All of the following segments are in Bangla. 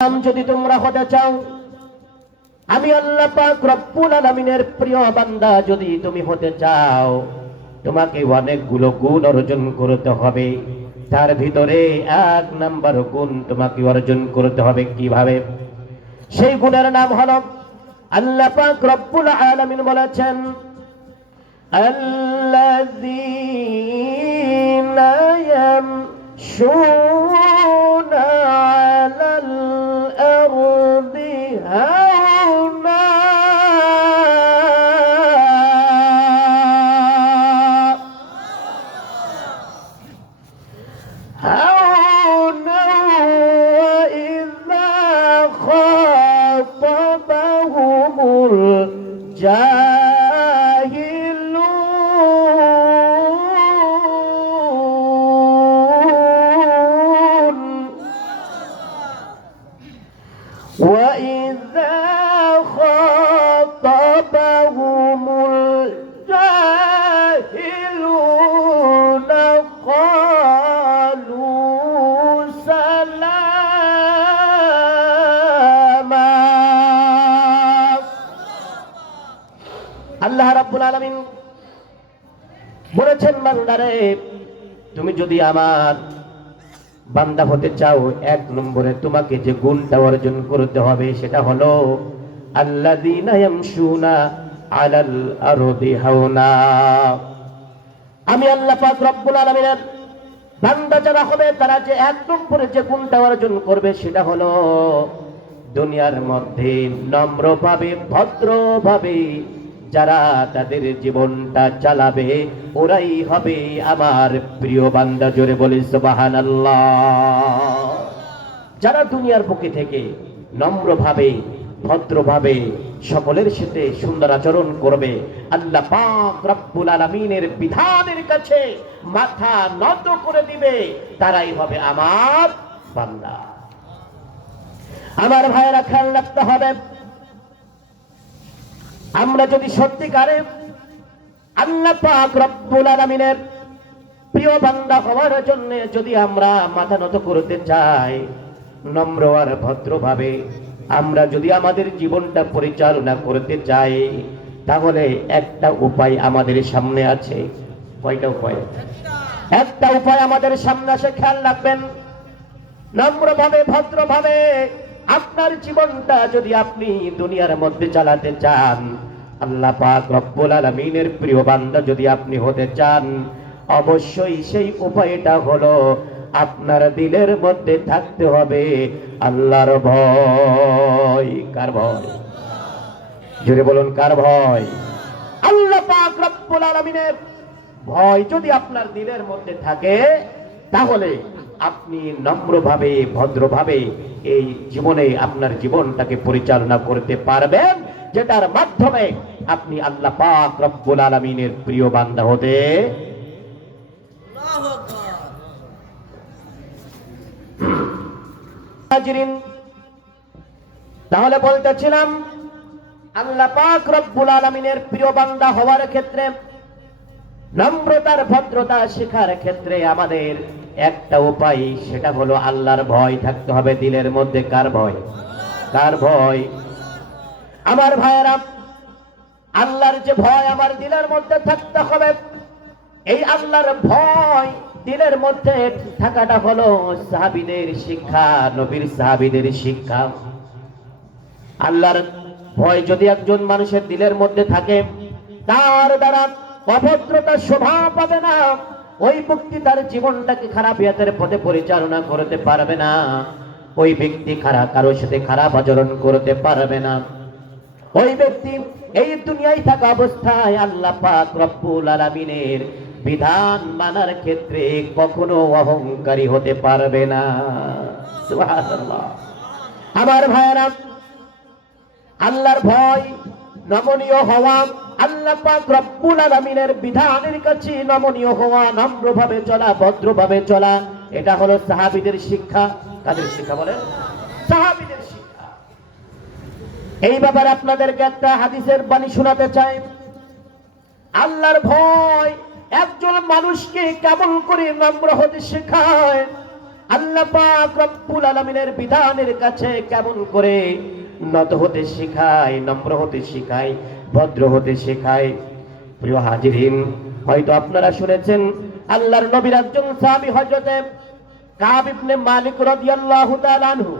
যদি তোমরা হতে চাও, আমি আল্লাহ পাক রব্বুল আলামিনের প্রিয় বান্দা যদি তুমি হতে চাও, তোমাকে অনেকগুলো গুণ অর্জন করতে হবে। তার ভিতরে 1 নাম্বার গুণ তোমাকে অর্জন করতে হবে। কিভাবে? সেই গুণের নাম হলো, আল্লাহ পাক রব্বুল আলামিন বলেছেন, আল্লাযীনা ইয়ামশুনা আলাল আরদি হাওনা হাওনা ইযা খাতাবাহুমুল وَإِذَا خَاطَبَهُمُ الْجَاهِلُونَ قَالُوا سَلَامًا। আল্লাহ রাব্বুল আলামিন বলেছেন, বান্দারে তুমি যদি আমার বান্দা হতে চাও, 1 নম্বরে তোমাকে যে গুণটা অর্জন করতে হবে সেটা হলো আল্লাযীনা ইয়ামশুনা আলাল আরদি হাওনা। আমি আল্লাহ পাক রব্বুল আলামিনের বান্দা যারা হবে, তারা যে 1 নম্বরে যে গুণটা অর্জন করবে সেটা হলো দুনিয়ার মধ্যে নম্রভাবে, ভদ্রভাবে যারা তাদের জীবনটা চালাবে, ওরাই হবে আমার প্রিয় বান্দা। জোরে বলি সুবহানাল্লাহ। যারা দুনিয়ার বুকে থেকে নম্রভাবে, ভদ্রভাবে সকলের সাথে সুন্দর আচরণ করবে, আল্লাহ পাক রব্বুল আলামিনের বিধানের কাছে মাথা নত করে দিবে, তারাই হবে আমার বান্দা। আমার ভাইয়েরা, খেয়াল রাখতে হবে, আমরা যদি সত্যিকারে আল্লাহ পাক রব্বুল আলামিনের প্রিয় বান্দা হওয়ার জন্য যদি আমরা মাথা নত করতে চাই, নম্র আর ভদ্রভাবে আমরা যদি আমাদের জীবনটা পরিচালনা করতে চাই, তাহলে একটা উপায় আমাদের সামনে আছে। কয়টা উপায়? একটা উপায় আমাদের সামনে আছে, খেয়াল রাখবেন। নম্রভাবে, ভদ্রভাবে আপনার জীবনটা যদি আপনি দুনিয়ার মধ্যে চালাতে চান, আল্লাহ পাক রব্বুল আলামিনের প্রিয় বান্দা যদি আপনি হতে চান, অবশ্যই সেই উপায়টা হলো আপনার দিলের মধ্যে থাকতে হবে আল্লাহর ভয়। কার ভয়? জোরে বলুন, কার ভয়? আল্লাহ পাক রব্বুল আলামিনের ভয় যদি আপনার দিলের মধ্যে থাকে, তাহলে আপনি নম্রভাবে, ভদ্রভাবে এই জীবনে আপনার জীবনটাকে পরিচালনা করতে পারবেন, যেটার মাধ্যমে আপনি আল্লাহ পাক রব্বুল আলামিনের প্রিয় বান্দা হতে। তাহলে বলতেছিলাম, আল্লাহ পাক রব্বুল আলামিনের প্রিয় বান্দা হওয়ার ক্ষেত্রে, নম্রতার, ভদ্রতা শেখার ক্ষেত্রে আমাদের একটা উপায়, সেটা হলো আল্লাহর ভয় থাকতে হবে দিলের মধ্যে। কার ভয়? কার ভয়? আমার ভাইয়েরা, আল্লাহর যে ভয় আমার দিলের মধ্যে থাকতে হবে, এই আল্লাহর ভয় দিলের মধ্যে থাকাটা হলো সাহাবীদের শিক্ষা, নবীর সাহাবীদের শিক্ষা। আল্লাহর ভয় যদি একজন মানুষের দিলের মধ্যে থাকে, তার দ্বারা অভদ্রতার শোভা পাবে না, ওই ব্যক্তি তার জীবনটাকে খারাপ ইয়াতের পথে পরিচালনা করতে পারবে না, ওই ব্যক্তি কারোর সাথে খারাপ আচরণ করতে পারবে না, ওই ব্যক্তি এই দুনিয়ায় থাকা অবস্থায় আল্লাহ পাক রব্বুল আলামিনের বিধান মানার ক্ষেত্রে কখনো অহংকারী হতে পারবে না। সুবহানাল্লাহ। আমার ভাইয়েরা, আল্লাহর ভয়, নমনীয় হওয়া, আল্লাহ পাক রব্বুল আলামিনের বিধানের কাছে নমনীয় হওয়া, নম্রভাবে চলা, ভদ্রভাবে চলা, এটা হলো সাহাবীদের শিক্ষা। কাদের শিক্ষা বলেন? সাহাবীদের শিক্ষা। এই ব্যাপারে আপনাদেরকে একটা হাদিসের বাণী শোনাতে চাই। আল্লাহর ভয় একজন মানুষকে কেমন করে নম্র হতে শেখায়, আল্লাহ পাক রব্বুল আলামিনের বিধানের কাছে কেমন করে নত হতে শেখায়, নম্র হতে শেখায়, ভদ্র হতে শেখায়। প্রিয় হাজিরিন, হয়তো আপনারা শুনেছেন আল্লাহর নবীর একজন সাহাবী হযরতে কাব ইবনে মালিক রাদিয়াল্লাহু তাআলা আনহু,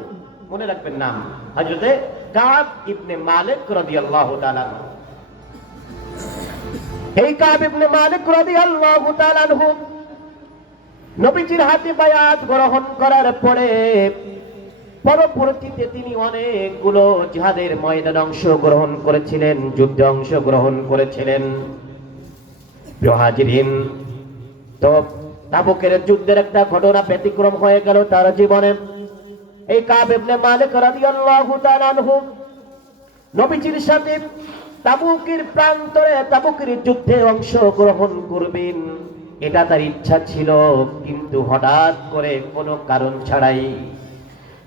মনে রাখবেন নাম, হযরতে কাব ইবনে মালিক রাদিয়াল্লাহু তাআলা আনহু। এই কাব ইবনে মালিক রাদিয়াল্লাহু তাআলা আনহু নবীজির হাতে বায়াত গ্রহণ করার পরে পরবর্তীতে তিনি অনেকগুলো জিহাদের ময়দানে অংশগ্রহণ করেছিলেন, যুদ্ধে অংশগ্রহণ করেছিলেন। প্রিয় হাজিরিন, তো তাবুকের যুদ্ধের একটা ঘটনা ব্যতিক্রম হয়ে গেল তার জীবনে। এই কাব ইবনে মালিক রাদিয়াল্লাহু তাআলা আনহু নবীজির সাথে তাবুকের প্রান্তরে তাবুকের যুদ্ধে অংশগ্রহণ করবেন, এটা তার ইচ্ছা ছিল, কিন্তু হঠাৎ করে কোনো কারণ ছাড়াই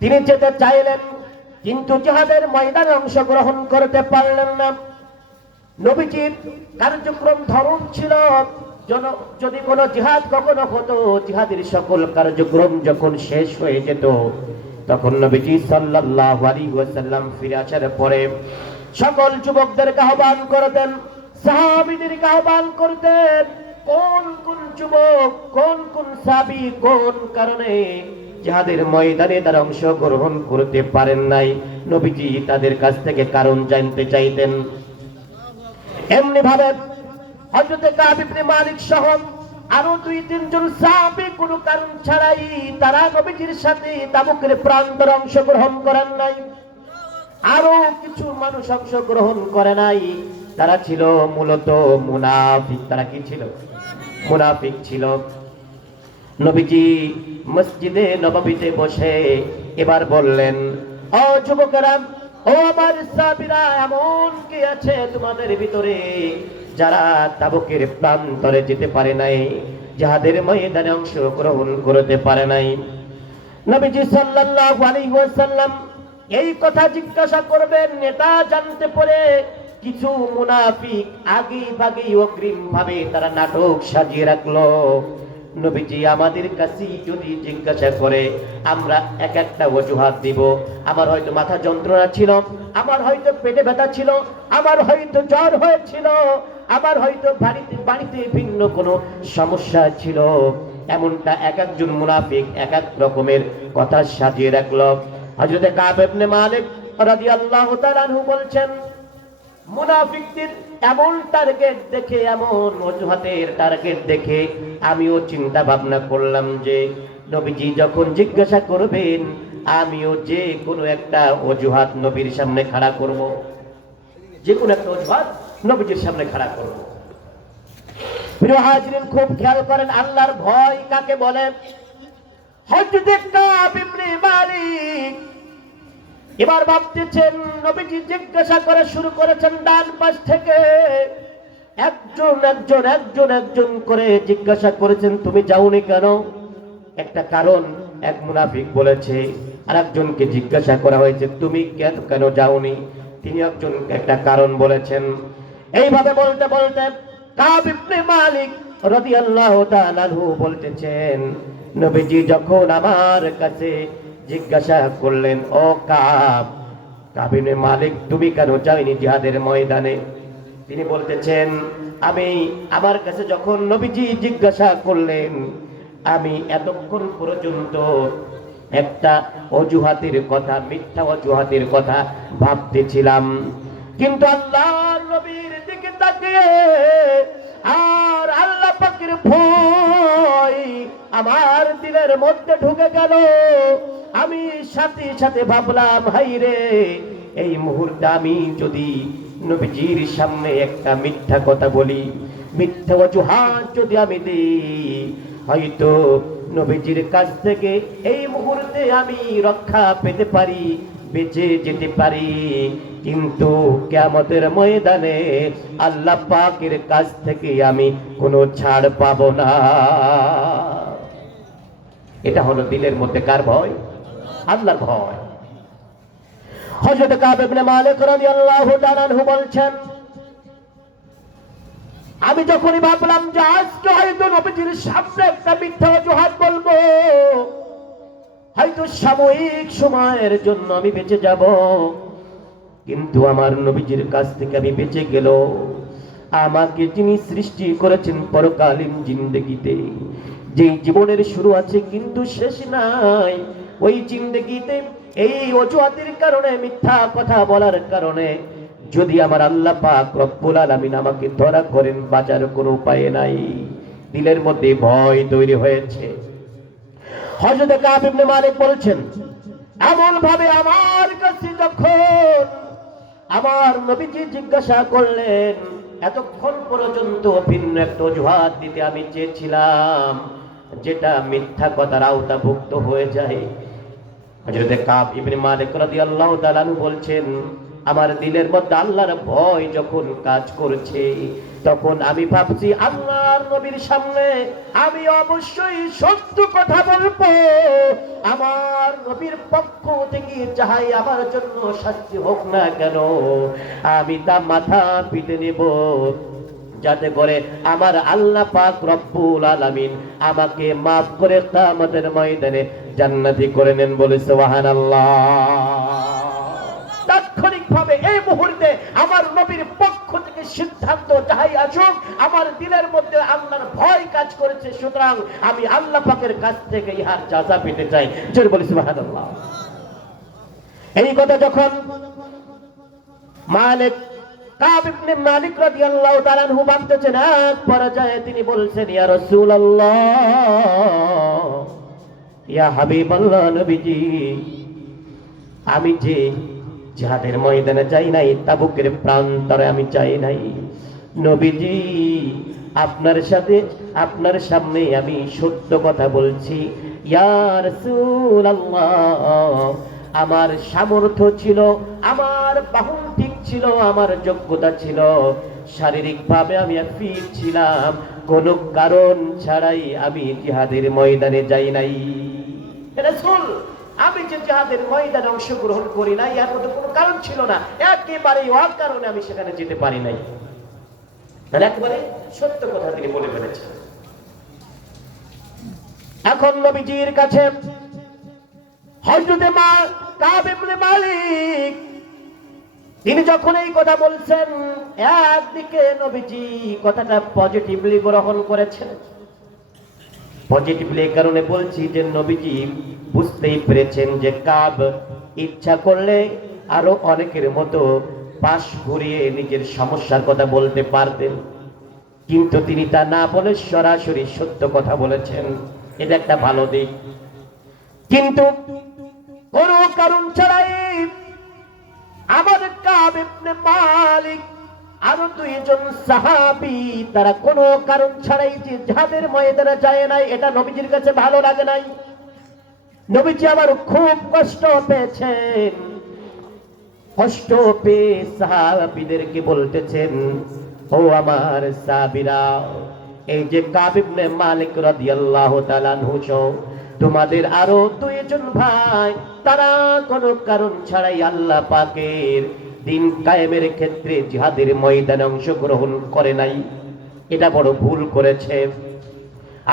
তিনি যেতে চাইলেন, কিন্তু জিহাদের ময়দানে অংশগ্রহণ করতে পারলেন না। নবীজির কার্যক্রম ধরন ছিল, যদি কোনো জিহাদ কখনো হতো, জিহাদের সকল কার্যক্রম যখন শেষ হয়ে যেত, তখন নবীজি সাল্লাল্লাহু আলাইহি ওয়াসাল্লাম ফিরে আসার পরে সকল যুবকদেরকে আহ্বান করতেন, সাহাবীদেরকে আহ্বান করতেন, কোন কোন যুবক, কোন কোন সাহাবী কোন কারণে জিহাদের ময়দানে তারা অংশগ্রহণ করতে পারেন নাই, নবীজি তাদের কাছ থেকে কারণ জানতে চাইতেন। এমনি ভাবে হযরত কাব ইবনে মালিক সহ আরো 2-3 জন সাহাবী কোনো কারণ ছাড়াই তারা নবীজির সাথে তাবুকের প্রান্তরে অংশগ্রহণ করেন নাই। আরো কিছু মানুষ অংশগ্রহণ করে নাই, তারা ছিল মূলত মুনাফিক। তারা কি ছিল? মুনাফিক ছিল। নবীজি মসজিদে নববীতে বসে এবার বললেন, ও যুবকেরা, ও আমার সাহাবীরা, এমন কে আছে তোমাদের ভিতরে যারা তাবুকের প্রান্তরে যেতে পারে নাই, জিহাদের ময়দানে অংশগ্রহণ করতে পারে নাই? নবীজি সাল্লাল্লাহু আলাইহি ওয়াসাল্লাম এই কথা জিজ্ঞাসা করবেন, এটা জানতে পারে কিছু মুনাফিক আগে ভাগে অগ্রিম ভাবে তারা নাটক সাজিয়ে রাখলো। নবীজি আমাদের কাছে যদি জিজ্ঞাসা করে, আমরা এক একটা অজুহাত দিব। আমার হয়তো মাথা যন্ত্রণা ছিল, আমার হয়তো পেটে ব্যথা ছিল, আমার হয়তো জ্বর হয়েছিল, আমার হয়তো বাড়িতে ভিন্ন কোনো সমস্যা ছিল। এমনটা এক একজন মুনাফিক এক এক রকমের কথা সাজিয়ে রাখলো। হযরত কাব ইবনে মালিক রাদিয়াল্লাহু তাআলা আনহু বলছেন, মুনাফিকদের এমন টার্গেট দেখে, এমন অজুহাতের টার্গেট দেখে আমিও চিন্তা ভাবনা করলাম যে নবীজি যখন জিজ্ঞাসা করবেন, আমিও যে কোনো একটা অজুহাত নবীর সামনে খাড়া করব, যে কোনো একটা অজুহাত নবীজির সামনে খাড়া করব। প্রিয় হাজিরিন, খুব খেয়াল করেন আল্লাহর ভয় কাকে বলে। হযরত কাব ইবনে মালিক এবার ভাবতেছেন, নবীজি জিজ্ঞাসা করে শুরু করেছেন ডান পাশ থেকে, একজন একজন একজন একজন করে জিজ্ঞাসা করেছেন, তুমি যাওনি কেন? একটা কারণ এক মুনাফিক বলেছে, আর একজনকে জিজ্ঞাসা করা হয়েছে, তুমি কেন যাওনি? তিনি একজন একটা কারণ বলেছেন। এইভাবে বলতে বলতে কাব ইবনে মালিক রাদিয়াল্লাহু তাআলা আনহু বলতেছেন, নবীজি যখন আমার কাছে জিজ্ঞাসা করলেন, ও কাব ইবনে মালিক, তুমি কেন যাওনি জিহাদের ময়দানে? তিনি বলতেছেন, আমার কাছে যখন নবীজি জিজ্ঞাসা করলেন, আমি এতক্ষণ পর্যন্ত একটা অজুহাতের কথা, মিথ্যা অজুহাতের কথা ভাবতেছিলাম, কিন্তু আল্লাহর নবীর দিকে তাকিয়ে আর আল্লাহ পাকের ভয় আমার দিলের মধ্যে ঢুকে গেল। আমি সাথে সাথে ভাবলাম, হাই রে, এই মুহূর্তে আমি যদি নবীজির সামনে একটা মিথ্যা কথা বলি, মিথ্যা অজুহাত যদি আমি দিই, হয়তো নবীজির কাছ থেকে এই মুহূর্তে আমি রক্ষা পেতে পারি, বেঁচে যেতে পারি, কিন্তু কিয়ামতের ময়দানে আল্লাহ পাকের কাছ থেকে আমি কোনো ছাড় পাবো না। এটা হলো দিলের মধ্যে কার ভয়? আল্লাহর ভয়। হযরত কাব ইবনে মালিক রাদিয়াল্লাহু তাআলা আনহু বলছেন, আমি যখনই ভাবলাম যে আজকে হয়তো নবীজির সামনে একটা মিথ্যা অজুহাত বলবো, হয়তো সাময়িক সময়ের জন্য আমি বেঁচে যাব, কিন্তু আমার নবীজির কাছ থেকে আমি বেঁচে গেল আমাকে যিনি সৃষ্টি করেছেন পরকালীন জিন্দেগিতে, যেই জীবনের শুরু আছে কিন্তু শেষ নাই, ওই জিন্দেগিতে এই অজুহাতের কারণে, মিথ্যা কথা বলার কারণে যদি আমার আল্লাহ পাক রব্বুল আলামিন আমাকে ধরা করেন, বাঁচার কোনো উপায় নাই। দিলের মধ্যে ভয় তৈরি হয়েছে। হযরত কাব ইবনে মালিক বলছেন, এমন ভাবে আমার কাছে যখন আমার নবীজি জিজ্ঞাসা করলেন, এতক্ষণ পর্যন্ত ভিন্ন একটা অজুহাত দিতে আমি চেয়েছিলাম যেটা মিথ্যা কথার আওতাভুক্ত হয়ে যায়। হযরত কাব ইবনে মালিক রাদিয়াল্লাহু তাআলা বলছেন, আমার দিলের মধ্যে আল্লাহর ভয় যখন কাজ করছে, তখন আমি ভাবছি আল্লাহর নবীর সামনে আমি অবশ্যই সত্য কথা বলবো। আমার নবীর পক্ষ থেকে যাহাই আমার জন্য শাস্তি হোক না কেন, আমি তা মাথা পিটে নেব, যাতে করে আমার আল্লাহ পাক রব্বুল আলামিন আমাকে মাফ করে কিয়ামতের ময়দানে জান্নাতি করে নেন। বলে সুবহানাল্লাহ। তাৎক্ষণিকভাবে এই মুহূর্তে আমার নবীর পক্ষ থেকে সিদ্ধান্ত যাহাই আসুক, আমার দিলের মধ্যে আল্লাহর ভয় কাজ করেছে, সুতরাং আমি আল্লাহ পাকের কাছ থেকে ইহার যাজা পেতে চাই। জোরে বলি সুবহানাল্লাহ। এই কথা যখন মালিক কাব ইবনে মালিক রাদিয়াল্লাহু তাআলা আনহু বলতেছেন, এক পর্যায়ে তিনি বলছেন, ইয়া রাসূলুল্লাহ, ইয়া হাবিবাল্লাহ, নবীজি, আমি যে জিহাদের ময়দানে যাই নাই, তাবুকের প্রান্তরে আমি যাই নাই, নবীজি আপনার সামনে আমি সত্য কথা বলছি। ইয়া রাসূলুল্লাহ, আমার সামর্থ্য ছিল, আমার বাহুন ঠিক ছিল, আমার যোগ্যতা ছিল, শারীরিকভাবে আমি ফিট ছিলাম, কোনো কারণ ছাড়াই আমি জিহাদের ময়দানে যাই নাই। রাসূল, আমি যে জিহাদের ময়দানে অংশগ্রহণ করি নাই, এর মধ্যে কোনো কারণ ছিল না, একেবারে অকারণে আমি সেখানে যেতে পারি নাই। মানে একেবারে সত্য কথা তিনি বলে ফেলেছেন। এখন নবীজির কাছে হযরত কাব ইবনে মালিক তিনি যখন এই কথা বলছেন, একদিকে নবীজি কথাটা পজিটিভলি গ্রহণ করেছেন। পজিটিভলি এই কারণে বলছি যে নবীজি বুঝতেই পেরেছেন যে কাব ইচ্ছা করলে আরো অনেকের মতো পাশ ঘুরিয়ে নিজের সমস্যার কথা বলতে পারতেন, কিন্তু তিনি তা না বলে সরাসরি সত্য কথা বলেছেন। এটা একটা ভালো দিক। কিন্তু কোনো কারণ ছাড়াই আমাদের কাব ইবনে মালিক আরো দুইজন সাহাবী, তারা কোনো কারণ ছাড়াই যে জিহাদের ময়দানে যায় নাই, এটা নবীজির কাছে ভালো লাগে নাই। নবীজি আবার খুব কষ্ট পেয়েছেন। কষ্ট পেয়ে সাহাবীদেরকে বলতেছেন, ও আমার সাহাবীরা, এই যে কাব ইবনে মালিক রাদিয়াল্লাহু তাআলা আনহু, তোমাদের আরো দুইজন ভাই, তারা কোনো কারণ ছাড়াই আল্লাহ পাকের দিন কায়েমের ক্ষেত্রে জিহাদের ময়দানে অংশগ্রহণ করে নাই, এটা বড় ভুল করেছে।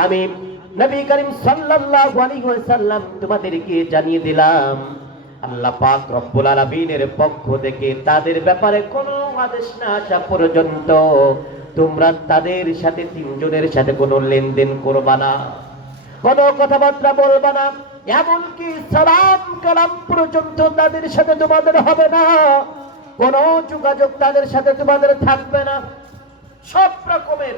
আমি নবী করিম সাল্লাল্লাহু আলাইহি ওয়াসাল্লাম তোমাদেরকে জানিয়ে দিলাম, আল্লাহ পাক রব্বুল আলামিনের পক্ষ থেকে তাদের ব্যাপারে কোনো আদেশ না আসা পর্যন্ত তোমরা তাদের সাথে, তিনজনের সাথে কোনো লেনদেন করবা না, কোনো কথাবার্তা বলবা না, এমনকি সালাম কালাম পর্যন্ত তাদের সাথে তোমাদের হবে না, কোনো যোগাযোগ তাদের সাথে তোমাদের থাকবে না। সব রকমের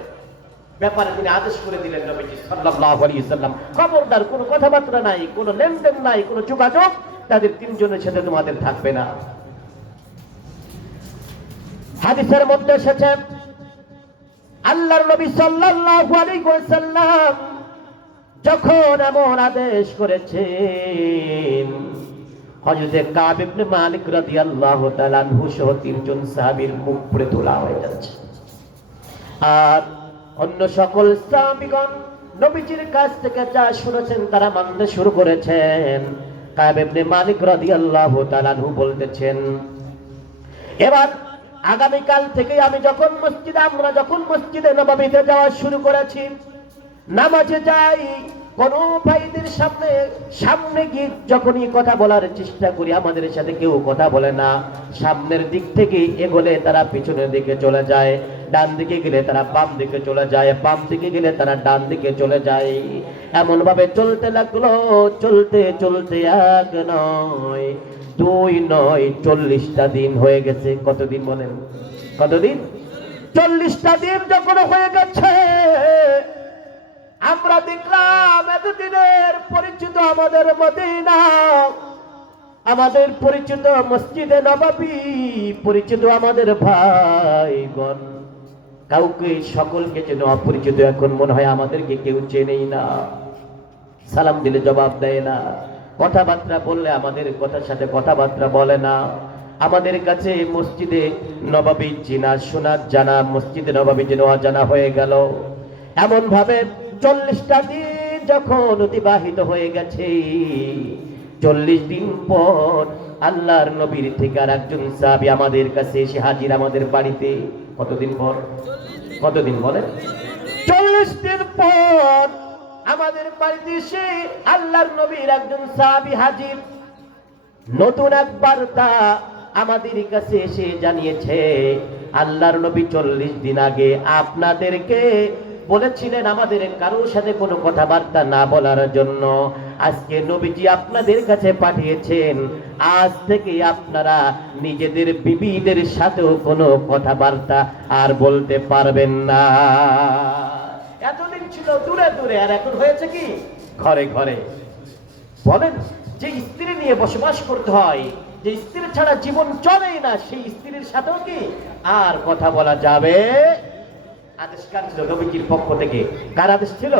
ব্যাপারে তিনি আদেশ করে দিলেন নবীজি সাল্লাল্লাহু আলাইহি ওয়াসাল্লাম, খবরদার কোনো কথাবার্তা নাই, কোনো লেনদেন নাই, কোনো যোগাযোগ তাদের তিনজনের সাথে তোমাদের থাকবে না। হাদিসের মধ্যে এসেছে, আল্লাহর নবী সাল্লাল্লাহু আলাইহি ওয়াসাল্লাম যখন এমন আদেশ করেছেন, হযরত কাব ইবনে মালিক রাদিয়াল্লাহু তাআলা আনহু সহ তিনজন সাহাবীর মুখ পুড়ে তোলা হয়ে যাচ্ছে। আর অন্য সকল সাহাবীগণ নবীজির কাছ থেকে যা শুনেছেন তারা মানতে শুরু করেছেন। কাব ইবনে মালিক রাদিয়াল্লাহু তাআলা আনহু বলতেছেন, এবার আগামীকাল থেকে আমরা যখন মসজিদে নববীতে যাওয়া শুরু করেছি, নামাজে যাই, কোন ভাইদের সামনে সামনে গিয়ে যখনই কথা বলার চেষ্টা করি আমাদের সাথে কেউ কথা বলে না। সামনের দিক থেকে এগোলে তারা পিছনের দিকে চলে যায়, ডান দিকে গেলে তারা বাম দিকে চলে যায়, বাম দিকে গেলে তারা ডান দিকে চলে যায়। এমন ভাবে চলতে লাগলো, চলতে চলতে এক নয় দুই নয় 40টা দিন হয়ে গেছে। কতদিন বলেন? কতদিন? 40টা দিন যখন হয়ে গেছে, আমরা দেখলাম এতদিনের পরিচিত আমাদের মদিনা, আমাদের পরিচিত মসজিদে নববী, পরিচিত আমাদের ভাইগণ, কাউকে সকলকে যেন অপরিচিত এখন মনে হয়। আমাদেরকে কেউ চেনেই না, সালাম দিলে জবাব দেয় না, কথাবার্তা বললে আমাদের কথার সাথে কথাবার্তা বলে না। আমাদের কাছে মসজিদে নববী চেনা শোনা জানা, মসজিদে নববী যেন অজানা হয়ে গেল। এমন ভাবে 40টা দিন যখন অতিবাহিত হয়ে গেছে, 40 দিন পর আল্লাহর নবীর থেকে আর একজন সাহাবী আমাদের কাছে এসে হাজির আমাদের বাড়িতে। কতদিন পর? কতদিন বলেন? 40 দিন পর আমাদের বাড়িতে এসে আল্লাহর নবীর একজন সাহাবী হাজির। নতুন এক বার্তা আমাদের কাছে এসে জানিয়েছে, আল্লাহর নবী 40 দিন আগে আপনাদেরকে বলেছিলেন আমাদের কারোর সাথে কোনো কথাবার্তা না বলার জন্য। আজকে নবীজি আপনাদের কাছে পাঠিয়েছেন, আজ থেকে আপনারা নিজেদের বিবিদের সাথেও কোনো কথাবার্তা আর বলতে পারবেন না। এতদিন ছিল দূরে দূরে, আর এখন হয়েছে কি ঘরে ঘরে। বলেন, যে স্ত্রী নিয়ে বসবাস করতে হয়, যে স্ত্রী ছাড়া জীবন চলেই না, সেই স্ত্রীর সাথেও কি আর কথা বলা যাবে? আদেশ কার ছিল? নবীজির পক্ষ থেকে। কার আদেশ ছিল?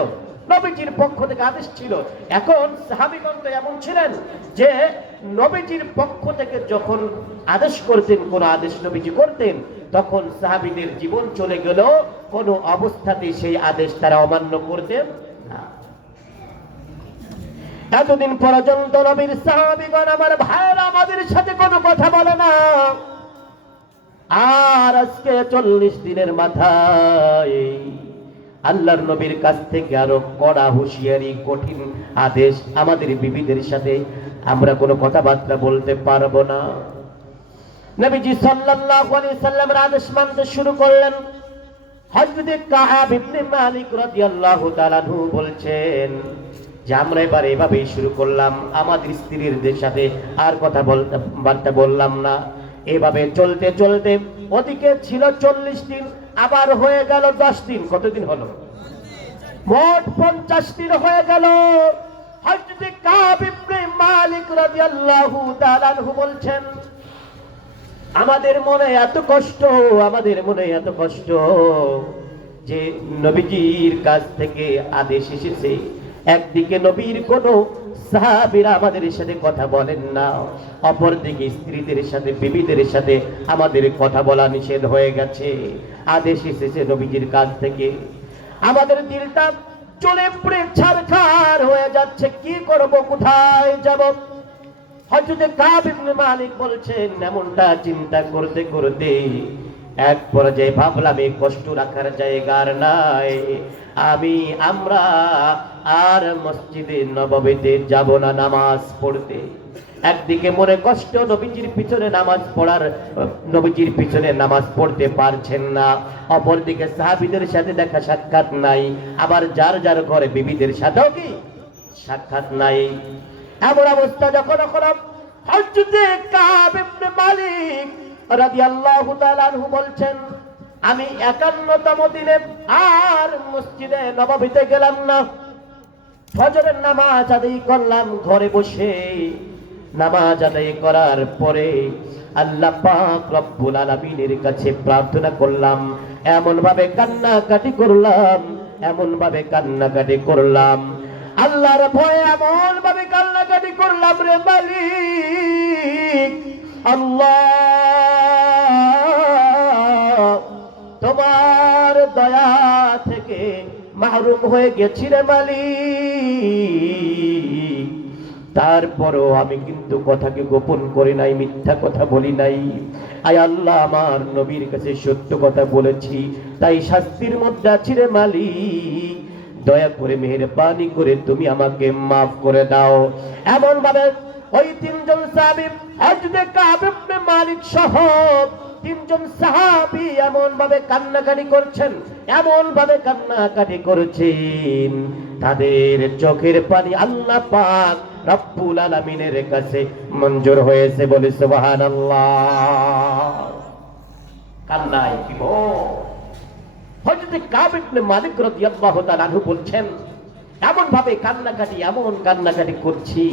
নবীজির পক্ষ থেকে আদেশ ছিল। এখন সাহাবীগণ তো এমন ছিলেন যে নবীজির পক্ষ থেকে যখন আদেশ করতেন, কোন আদেশ নবীজি করতেন, তখন সাহাবীদের জীবন চলে গেল, কোন অবস্থাতেই সেই আদেশ তারা অমান্য করতেন না। এতদিন পর্যন্ত নবীর সাহাবীগণ, আমার ভাইরা, আমাদের সাথে কোনো কথা বলে না। আর আজকে 40 দিনের মাথায় আল্লাহর নবীর কাছ থেকে আরো কড়া হুঁশিয়ারি, কঠিন আদেশ, আমাদের বিবিদের সাথে আমরা কোনো কথাবার্তা বলতে পারবো না। নবীজি সাল্লাল্লাহু আলাইহি সাল্লামের আদেশ মানতে শুরু করলেন। হযরত কাআব ইবনে মালিক রাদিয়াল্লাহু তাআলা আনহু বলছেন যে আমরা এবার এভাবেই শুরু করলাম, আমাদের স্ত্রীদের সাথে আর কথা বার্তা বললাম না। এভাবে চলতে চলতে ওদিকে ছিল 40 দিন, আবার হয়ে গেল 10 দিন। কতদিন হলো? মোট 50 দিন হয়ে গেল। হযরত কাব ইবনে মালিক রাদিয়াল্লাহু তাআলা আনহু বলছেন, আমাদের মনে এত কষ্ট, আমাদের মনে এত কষ্ট যে নবীজির কাছ থেকে আদেশ এসেছে, একদিকে নবীর কোনো সাহাবীরা আমাদের সাথে কথা বলেন না, অপরদিকে স্ত্রীদের সাথে, বিবিদের সাথে আমাদের কথা বলা নিষেধ হয়ে গেছে। আদেশ এসেছে নবীজির কাছ থেকে। আমাদের দিলটা জ্বলে পুড়ে ছারখার হয়ে যাচ্ছে, কি করব, কোথায় যাব? হযরত কাব ইবনে মালিক বলছেন, এমনটা চিন্তা করতে করতে এক পর্যায়ে ভাবলাম এই কষ্ট রাখার জায়গা আর নাই, আমরা আর মসজিদে নববীতে যাব না নামাজ পড়তে। একদিকে মনে কষ্ট, নবীজির পিছনে নামাজ পড়ার, নবীজির পিছনে নামাজ পড়তে পারছেন না, অপরদিকে সাহাবীদের সাথে দেখা সাক্ষাৎ নাই, আবার যার যার ঘরে বিবিদের সাথেও কি সাক্ষাৎ নাই। এমন অবস্থা যখন হযরত কাব ইবনে মালিক রাদিয়াল্লাহু তাআলা আনহু বলছেন, আমি 51তম দিনে আর মসজিদে নববীতে গেলাম না। ফজরের নামাজ আদায় করলাম ঘরে বসে। নামাজ আদায় করার পরে আল্লাহ পাক রব্বুল আলামিনের কাছে প্রার্থনা করলাম, এমন ভাবে কান্নাকাটি করলাম, এমন ভাবে কান্নাকাটি করলাম, আল্লাহর ভয়ে এমন ভাবে কান্নাকাটি করলাম, রে মালিক আল্লাহ, তোমার দয়া থেকে মাহরুম হয়ে গেছি রে মালিক। তারপরও আমি কিন্তু কথাকে গোপন করি নাই, মিথ্যা কথা বলি নাই। আয় আল্লাহ, আমার নবীর কাছে সত্য কথা বলেছি, তাই শাস্তির মধ্যে আছি রে মালিক। দয়া করে মেহেরবানি করে তুমি আমাকে মাফ করে দাও। এমন ভাবে ওই তিনজন সাহাবী হযরত কাব ইবনে মালিক সহ তিনজন সাহাবী এমন ভাবে কান্নাকাটি করছেন, এমন ভাবে কান্নাকাটি করছেন, তাদের চোখের পানি আল্লাহ পাক রব্বুল আলামিনের কাছে মঞ্জুর হয়েছে। বলে সুবহানাল্লাহ। কান্নায় বিভোর হযরত কাব ইবনে মালিক রাদিয়াল্লাহু তাআলা আনহু বলছেন, এমন ভাবে এমন কান্নাকাটি করছি,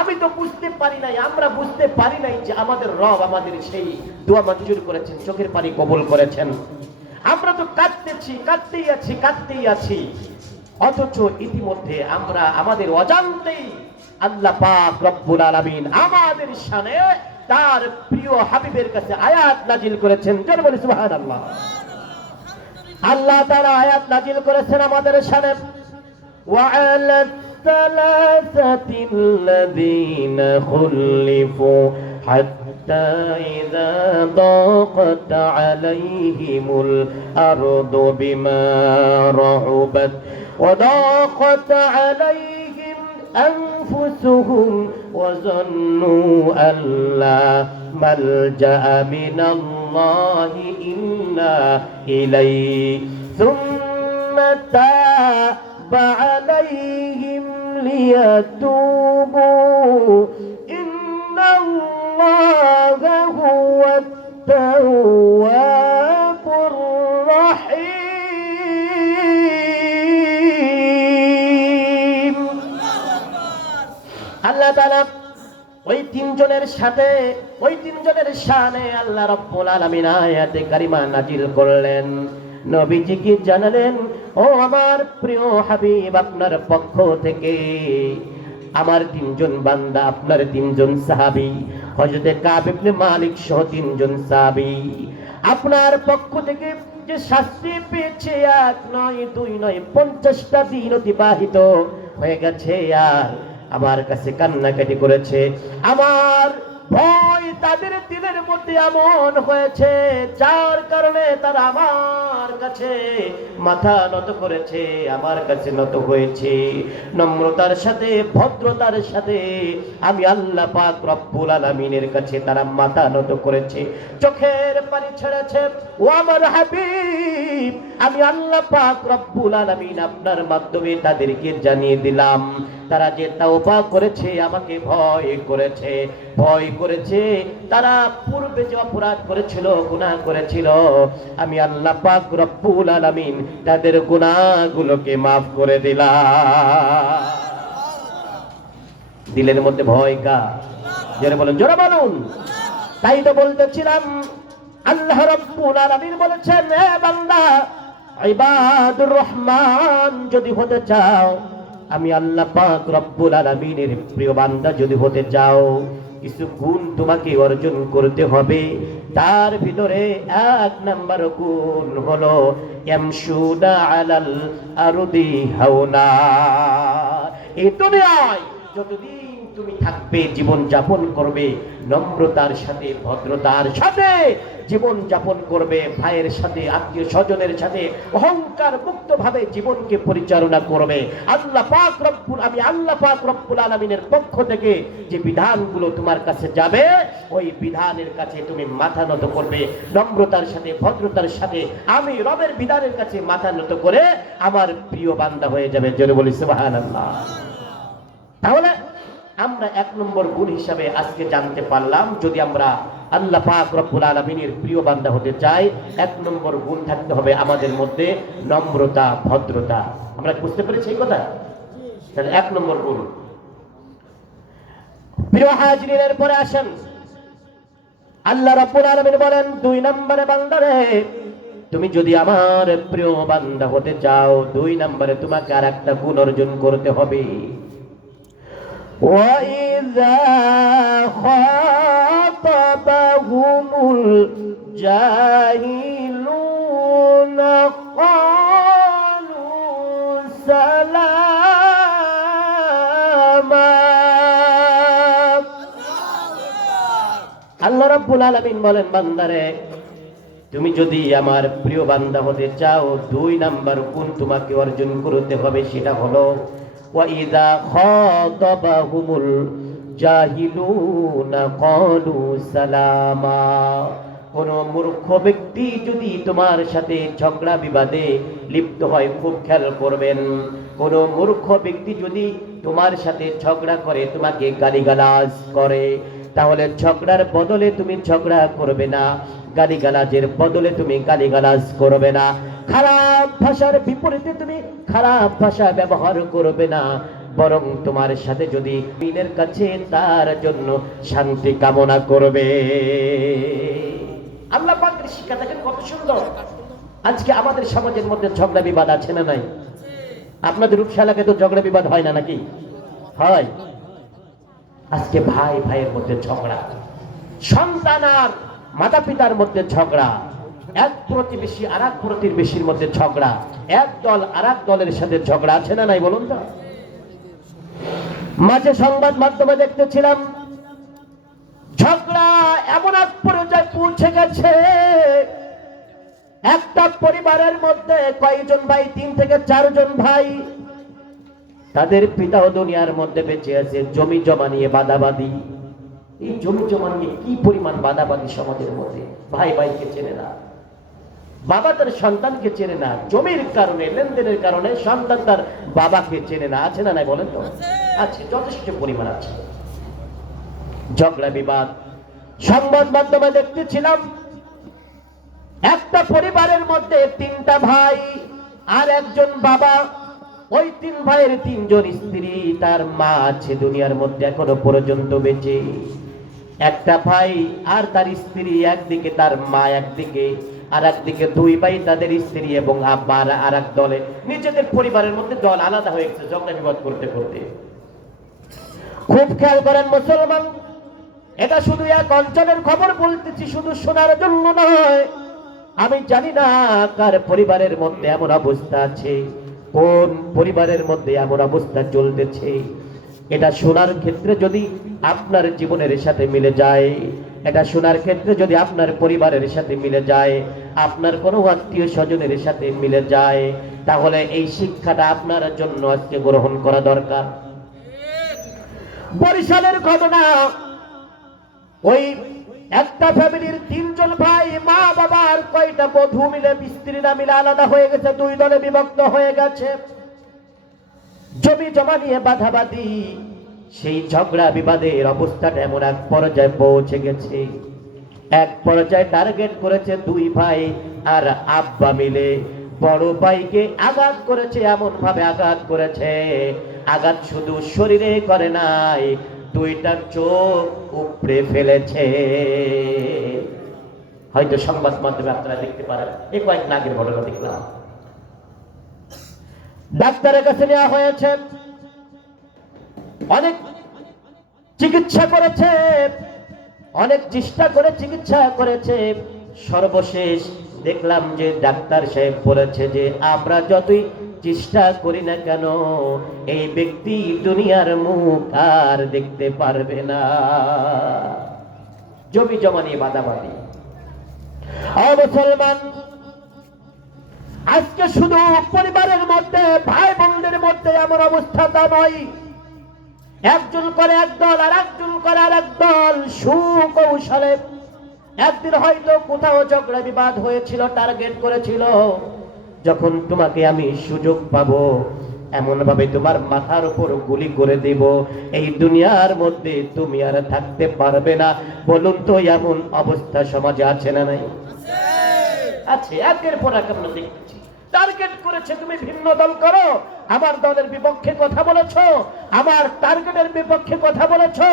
আমি তো বুঝতে পারি নাই, আমরা বুঝতে পারি নাই যে আমাদের রব আমাদের সেই দোয়া মঞ্জুর করেছেন, চোখের পানি কবুল করেছেন। আমরা তো কাঁদতেই আছি, অথচ ইতিমধ্যে আমরা আমাদের অজান্তেই আল্লাহ পাক রব্বুল আলামিন আমাদের শানে তার প্রিয় হাবিবের কাছে আয়াত নাজিল করেছেন। জোরে বলি সুবহানাল্লাহ। আল্লাহ তাআলা আয়াত নাজিল করেছেন আমাদের শানে, وعلى الثلاثة الذين خلفوا حتى إذا ضاقت عليهم الأرض بما رحبت وضاقت عليهم أنفسهم وظنوا أن لا ملجأ من الله إلا إليه ثم تاب عليهم ليتوبوا إن الله هو التواب الرحيم। আল্লাহ তাআলা ওই তিনজনের শানে আল্লাহ রাব্বুল আলামিন আয়াতে কারিমা নাজিল করলেন। নবীজিকে জানালেন, ও আমার প্রিয় হাবিব, আপনার পক্ষ থেকে আমার তিনজন বান্দা, আপনার তিনজন সাহাবী হযরত কাব ইবনে মালিক সহ তিনজন সাহাবী আপনার পক্ষ থেকে যে শাস্তি পেয়েছে, এক নয় দুই নয় 50টা দিন অতিবাহিত হয়ে গেছে, আর আমার কাছে কান্নাকাটি করেছে। আমার ভয় তাদের দিলের মধ্যে এমন হয়েছে, যার কারণে তারা আমার কাছে মাথা নত করেছে, আমার কাছে নত হয়েছে। নম্রতার সাথে, ভদ্রতার সাথে আমি আল্লাহ পাক রব্বুল আলামিনের কাছে তারা মাথা নত করেছে, চোখের পানি ছেড়েছে। ও আমার হাবিব, আমি আল্লাহ পাক রব্বুল আলামিন আপনার মাধ্যমে তাদেরকে জানিয়ে দিলাম, তারা যে তওবা করেছে, আমাকে ভয় করেছে, তারা পূর্বে যে অপরাধ করেছিল, গুনাহ করেছিল, আমি আল্লাহ পাক রব্বুল আলামিন তাদের গুনাহগুলোকে মাফ করে দিলাম। দিলের মধ্যে ভয় জোরে বলুন, জোরে বলুন। তাই তো বলতেছিলাম, আল্লাহ রব্বুল আলামিন বলেছেন, হে বান্দা, ইবাদুর রহমান যদি হতে চাও, আমি আল্লাহ পাক রব্বুল আলামিনের প্রিয় বান্দা যদি হতে চাও, কিছু গুণ তোমাকে অর্জন করতে হবে। তার ভিতরে 1 নাম্বার গুণ হলো ইয়ামশুনা আলাল আরদি হাওনা। এই দুনিয়ায় যতদিন তুমি থাকবে, জীবন যাপন করবে নম্রতার সাথে, ভদ্রতার সাথে জীবন যাপন করবে, ভাইয়ের সাথে, আত্মীয় স্বজনের সাথে অহংকার মুক্ত ভাবে জীবনকে পরিচালনা করবে। আমি আল্লাহ পাক রব্বুল আলামিনের পক্ষ থেকে যে বিধানগুলো তোমার কাছে যাবে, ওই বিধানের কাছে তুমি মাথা নত করবে নম্রতার সাথে, ভদ্রতার সাথে। আমি রবের বিধানের কাছে মাথা নত করে আমার প্রিয় বান্দা হয়ে যাবে। জোরে বলি সুবহানাল্লাহ। তাহলে আমরা 1 নম্বর গুণ হিসাবে আজকে জানতে পারলাম, যদি আমরা আল্লাহ পাক রব্বুল আলামিনের প্রিয় বান্দা হতে চাই, 1 নম্বর গুণ থাকতে হবে আমাদের মধ্যে নম্রতা, ভদ্রতা। আমরা বুঝতে পেরেছি এই কথা? তাহলে 1 নম্বর গুণ। প্রিয় হাজিরিনের পরে আসেন, আল্লাহ রাব্বুল আলামিন বলেন, 2 নম্বরে বান্দারে, তুমি যদি আমার প্রিয় বান্দা হতে চাও, 2 নম্বরে তোমাকে আরেকটা গুণ অর্জন করতে হবে। وَإِذَا خَاطَبَهُمُ الْجَاهِلُونَ قَالُوا سَلَامًا। আল্লাহ রাব্বুল আলামিন বলেন, বান্দারে, তুমি যদি আমার প্রিয় বান্দা হতে চাও, 2 নাম্বার গুণ তোমাকে অর্জন করতে হবে, সেটা হলো ওয়াইদা খাতাবাহুমুল জাহিলুনা ক্বালু সালামা। কোন মূর্খ ব্যক্তি যদি তোমার সাথে ঝগড়া বিবাদে লিপ্ত হয়, খুব খেয়াল করবেন, কোন মূর্খ ব্যক্তি যদি তোমার সাথে ঝগড়া করে, তোমাকে গালিগালাজ করে, তাহলে ঝগড়ার বদলে তুমি ঝগড়া করবে না, গালিগালাজের বদলে তুমি গালিগালাজ করবে না, খারাপ ভাষার বিপরীতে তুমি খারাপ ভাষা ব্যবহার করবে না, বরং তোমার সাথে যদি দিনের কাছে তার জন্য শান্তি কামনা করবে। আল্লাহ পাকের শিক্ষা দেখেন কত সুন্দর। আজকে আমাদের সমাজের মধ্যে ঝগড়া বিবাদ আছে না নাই? আপনাদের রূপসা এলাকায় তো ঝগড়া বিবাদ হয় না নাকি? হয়। আজকে ভাই ভাইয়ের মধ্যে ঝগড়া, সন্তান আর মাতা পিতার মধ্যে ঝগড়া, এক প্রতিবেশী আর এক প্রতিবেশীর মধ্যে ঝগড়া, এক দল আর এক দলের সাথে ঝগড়া আছে না নাই বলুন তো? মাঝে সংবাদ মাধ্যমে দেখতেছিলাম ঝগড়া এমন এক পর্যায়ে পৌঁছে গেছে, একটা পরিবারের মধ্যে কয়েকজন ভাই, 3 থেকে 4 জন ভাই, তাদের পিতাও দুনিয়ার মধ্যে বেঁচে আছে, জমি জমা নিয়ে বাদাবাদি। এই জমি জমা নিয়ে কি পরিমাণ বাদাবাদি সমাজের মধ্যে, ভাই ভাইকে চেনে না, বাবা তার সন্তানকে চেনে না, জমির কারণে লেনদেনের কারণে সন্তান তার বাবাকে চেনে না, আছে না নাই বলেন তো? আছে, যথেষ্ট পরিমাণ আছে ঝগড়া বিবাদ। সংবাদ মাধ্যমে দেখতেছিলাম একটা পরিবারের মধ্যে 3টা ভাই আর একজন বাবা, ওই 3 ভাইয়ের 3 জন স্ত্রী, তার মা আছে দুনিয়ার মধ্যে এখনো পর্যন্ত বেঁচে। একটা ভাই আর তার স্ত্রী একদিকে, তার মা একদিকে, আর একদিকে 2 ভাই তাদের স্ত্রী এবং আব্বা আর এক দলে। নিজেদের পরিবারের মধ্যে দল আলাদা হয়ে গেছে ঝগড়া বিবাদ করতে করতে। খুব খেয়াল করেন মুসলমান, এটা শুধু এক অঞ্চলের খবর বলতেছি, শুধু শোনার জন্য নয়। আমি জানি না কার পরিবারের মধ্যে এমন অবস্থা আছে, কোন পরিবারের মধ্যে এমন অবস্থা চলতেছে। এটা শোনার ক্ষেত্রে যদি আপনার জীবনের সাথে মিলে যায়, এটা শোনার ক্ষেত্রে যদি আপনার পরিবারের সাথে মিলে যায়, আপনার কোনো আত্মীয় স্বজনের সাথে মিলে যায়, তাহলে এই শিক্ষাটা আপনার জন্য আজকে গ্রহণ করা দরকার। বরিশালের ঘটনা, ওই একটা ফ্যামিলির 3 জন ভাই, মা বাবা আর কয়টা বধূ মিলে, স্ত্রীরা মিলে আলাদা হয়ে গেছে, 2 দলে বিভক্ত হয়ে গেছে, জমি জমা নিয়ে বাধাবাদি। সেই ঝগড়া বিবাদের অবস্থাটা এমন এক পর্যায়ে পৌঁছে গেছে, এক পর্যায়ে টার্গেট করেছে 2 ভাই আর আব্বা মিলে, বড় ভাইকে আঘাত করেছে, এমন ভাবে আঘাত করেছে, আঘাত শুধু শরীরে করে নাই, 2টা চোখ উপড়ে ফেলেছে। হয়তো সংবাদ মাধ্যমে আপনারা দেখতে পারেন, এই কয়েকদিন আগের ঘটনা দেখলাম। ডাক্তারের কাছে নেওয়া হয়েছে, অনেক চিকিৎসা করেছে, অনেক চেষ্টা করে চিকিৎসা করেছে, সর্বশেষ দেখলাম যে ডাক্তার সাহেব বলেছে যে আমরা যতই চেষ্টা করি না কেন, এই ব্যক্তি দুনিয়ার মুখ আর দেখতে পারবে না। জমি জমা নিয়ে বাদাবাদি। মুসলমান, আজকে শুধু পরিবারের মধ্যে, ভাই বোনদের মধ্যে এমন অবস্থা তা নয়, একজন করে এক দল আর একজন করে আর এক দল, সুকৌশলে। একদিন হয়তো কোথাও ঝগড়া বিবাদ হয়েছিল, টার্গেট করেছিল, যখন তোমাকে আমি সুযোগ পাবো এমন ভাবে তোমার মাথার উপর গুলি করে দেব, এই দুনিয়ার মধ্যে তুমি আর থাকতে পারবে না। বলুন তো এমন অবস্থা সমাজে আছে না নাই? আছে, একের পর এক আমরা দেখতেছি। টার্গেট করেছে, তুমি ভিন্ন দল করো, আমার দলের বিপক্ষে কথা বলেছো, আমার টার্গেটের বিপক্ষে কথা বলেছো,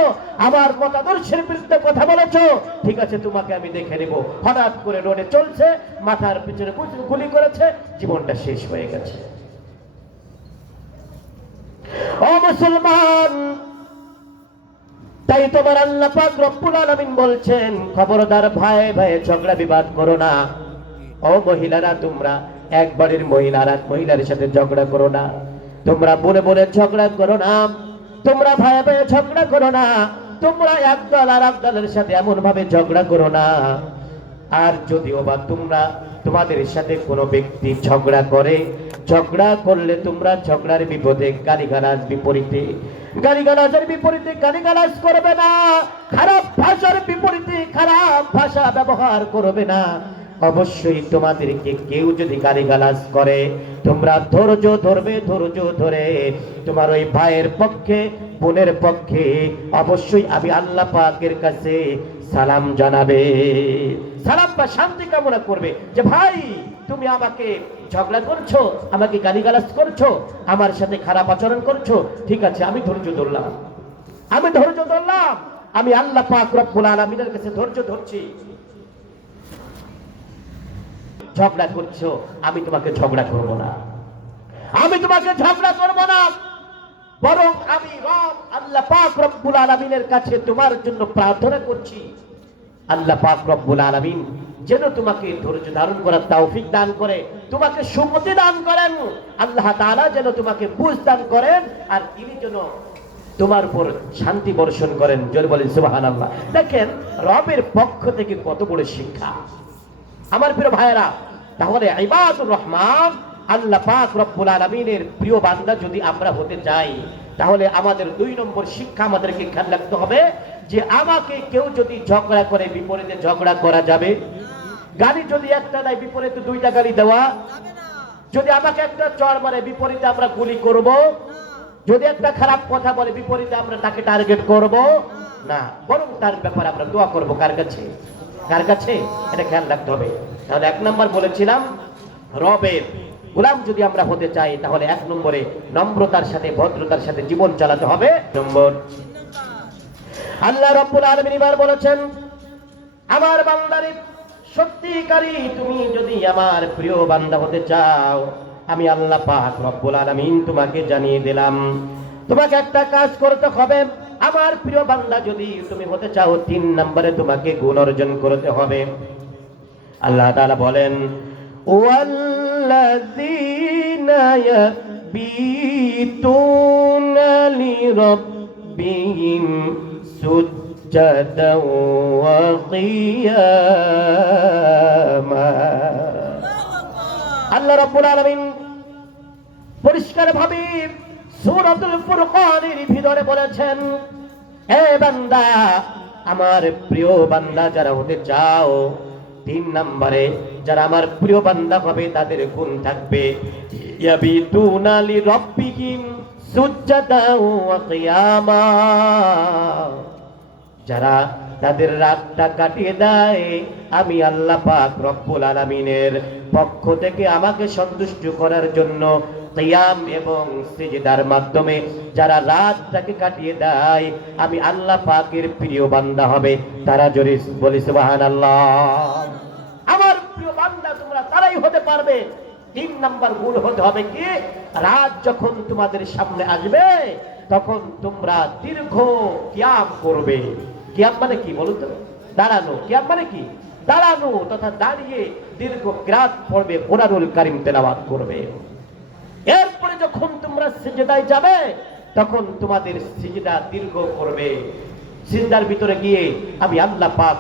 আমার মতাদর্শের বিরুদ্ধে কথা বলেছো, ঠিক আছে তোমাকে আমি দেখে নেব। হঠাৎ করে রোডে চলছে, মাথার পিছনে গুলি করেছে, জীবনটা শেষ হয়ে গেছে। ও মুসলমান, তাই তোমার আল্লাহ পাক রব্বুল আলামিন বলছেন, খবরদার ভাই ভাই ঝগড়া বিবাদ করো না। ও মহিলারা, তোমরা এক বাড়ির মহিলা আর এক মহিলার সাথে ঝগড়া করো না, তোমরা বলে বলে ঝগড়া করো না, তোমরা ভাই ভাই ঝগড়া করো না, তোমরা এক দল আর এক দলের সাথে এমন ভাবে ঝগড়া করো না আর যদিও বা তোমরা তোমাদের সাথে কোনো ব্যক্তি ঝগড়া করে, ঝগড়া করলে তোমরা ঝগড়ার বিপদে গালিগালাজ বিপরীতে, গালিগালাজের বিপরীতে গালিগালাজ করবে না, খারাপ ভাষার বিপরীতে খারাপ ভাষা ব্যবহার করবে না। অবশ্যই তোমাদেরকে কেউ যদি গালিগালাজ করে তোমরা ধৈর্য ধরবে, ধৈর্য ধরে তোমার ওই ভাইয়ের পক্ষে বোনের পক্ষে অবশ্যই আমি আল্লাহ পাকের কাছে সালাম জানাবে, সালাম বা শান্তি কামনা করবে যে ভাই তুমি আমাকে ঝগড়া করছো, আমাকে গালিগালাজ করছো, আমার সাথে খারাপ আচরণ করছো, ঠিক আছে আমি ধৈর্য ধরলাম, আমি ধৈর্য ধরলাম, আমি আল্লাহ পাক রব্বুল আলামিনের কাছে ধৈর্য ধরছি। ঝগড়া করছো, আমি তোমাকে ঝগড়া করব না, আমি তোমাকে ঝগড়া করব না, বরং আমি রব আল্লাহ পাক রব্বুল আলামিনের কাছে তোমার জন্য প্রার্থনা করছি, আল্লাহ পাক রব্বুল আলামিন যেন তোমাকে ধৈর্য ধারণ করার তৌফিক দান করে, তোমাকে সুমতি দান করেন, আল্লাহ তাআলা যেন তোমাকে বুঝ দান করেন, আর তিনি যেন তোমার উপর শান্তি বর্ষণ করেন। জোরে বলেন সুবহানাল্লাহ। দেখেন রবের পক্ষ থেকে কত বড় শিক্ষা আমার প্রিয় ভাইয়েরা। তাহলে ইবাদুর রহমান আল্লাহ পাক রব্বুল আলামিনের প্রিয় বান্দা যদি আমরা হতে চাই, তাহলে আমাদের 2 নম্বর শিক্ষা আমাদেরকে খেয়াল রাখতে হবে যে আমাকে কেউ যদি ঝগড়া করে বিপরীতে ঝগড়া করা যাবে, গালি যদি একটা দেয় বিপরীতে 2টা গালি দেওয়া, যদি আমাকে একটা চড় মারে বিপরীতে আমরা গুলি করব, যদি একটা খারাপ কথা বলে বিপরীতে আমরা তাকে টার্গেট করব না, বরং তার ব্যাপারে আমরা দোয়া করব। কার কাছে? কার কাছে? এটা খেয়াল রাখতে হবে। তাহলে 1 নম্বর বলেছিলাম রবের গোলাম যদি আমরা হতে চাই, তাহলে 1 নম্বরে নম্রতার সাথে ভদ্রতার সাথে জীবন চালাতে হবে। নম্বর আল্লাহ রব্বুল আলামিন এবার বলেছেন আমার বান্দারে সত্যিকারী তুমি যদি আমার প্রিয় বান্দা হতে চাও, আমি আল্লাহ পাক রব্বুল আলামিন তোমাকে জানিয়ে দিলাম তোমাকে একটা কাজ করতে হবে। আমার প্রিয় বান্দা যদি তুমি হতে চাও, 3 নম্বরে তোমাকে গুণ অর্জন করতে হবে। আল্লাহ তাআলা বলেন ওয়াল্লাযীনা ইয়াবিতুনা লিরাব্বিহিম সুজ্জাদাও ওয়া কিয়ামা। আল্লাহ রাব্বুল আলামিন পরিষ্কার ভাবে সূরাতুল ফুরকানের ভিতরে বলেছেন, হে বান্দা, আমার প্রিয় বান্দা যারা হতে চাও, 3 নম্বরে যারা আমার প্রিয় বান্দা হবে তাদের গুণ থাকবে ইয়াবিতুনা লিরাব্বিহিম সুজ্জাদাও ওয়া কিয়ামা। যারা তাদের রাতটা কাটিয়ে দেয় আমি আল্লাহ পাক রব্বুল আলামিনের পক্ষ থেকে আমাকে সন্তুষ্ট করার জন্য কিয়াম এবং সিজদার মাধ্যমে যারা রাতটাকে কাটিয়ে দেয় আমি আল্লাহ পাকের প্রিয় বান্দা হবে। তারা জোরে বলি সুবহানাল্লাহ। আমার প্রিয় বান্দা তোমরা তারাই হতে পারবে। 3 নম্বর গুণ হতে হবে কি, রাত যখন তোমাদের সামনে আসবে তখন তোমরা দীর্ঘ কিয়াম করবে। কিয়াম মানে কি বলুন তো? দাঁড়ানো। কিয়াম মানে কি? দাঁড়ানো তথা দাঁড়িয়ে দীর্ঘ কিরাত পড়বে, কোরআনুল কারীম তেলাওয়াত করবে। এরপরে যখন তোমরা সিজদায় যাবে তখন তোমাদের সিজদা দীর্ঘ করবে। সিজদার ভিতরে গিয়ে আমি আল্লাহ পাক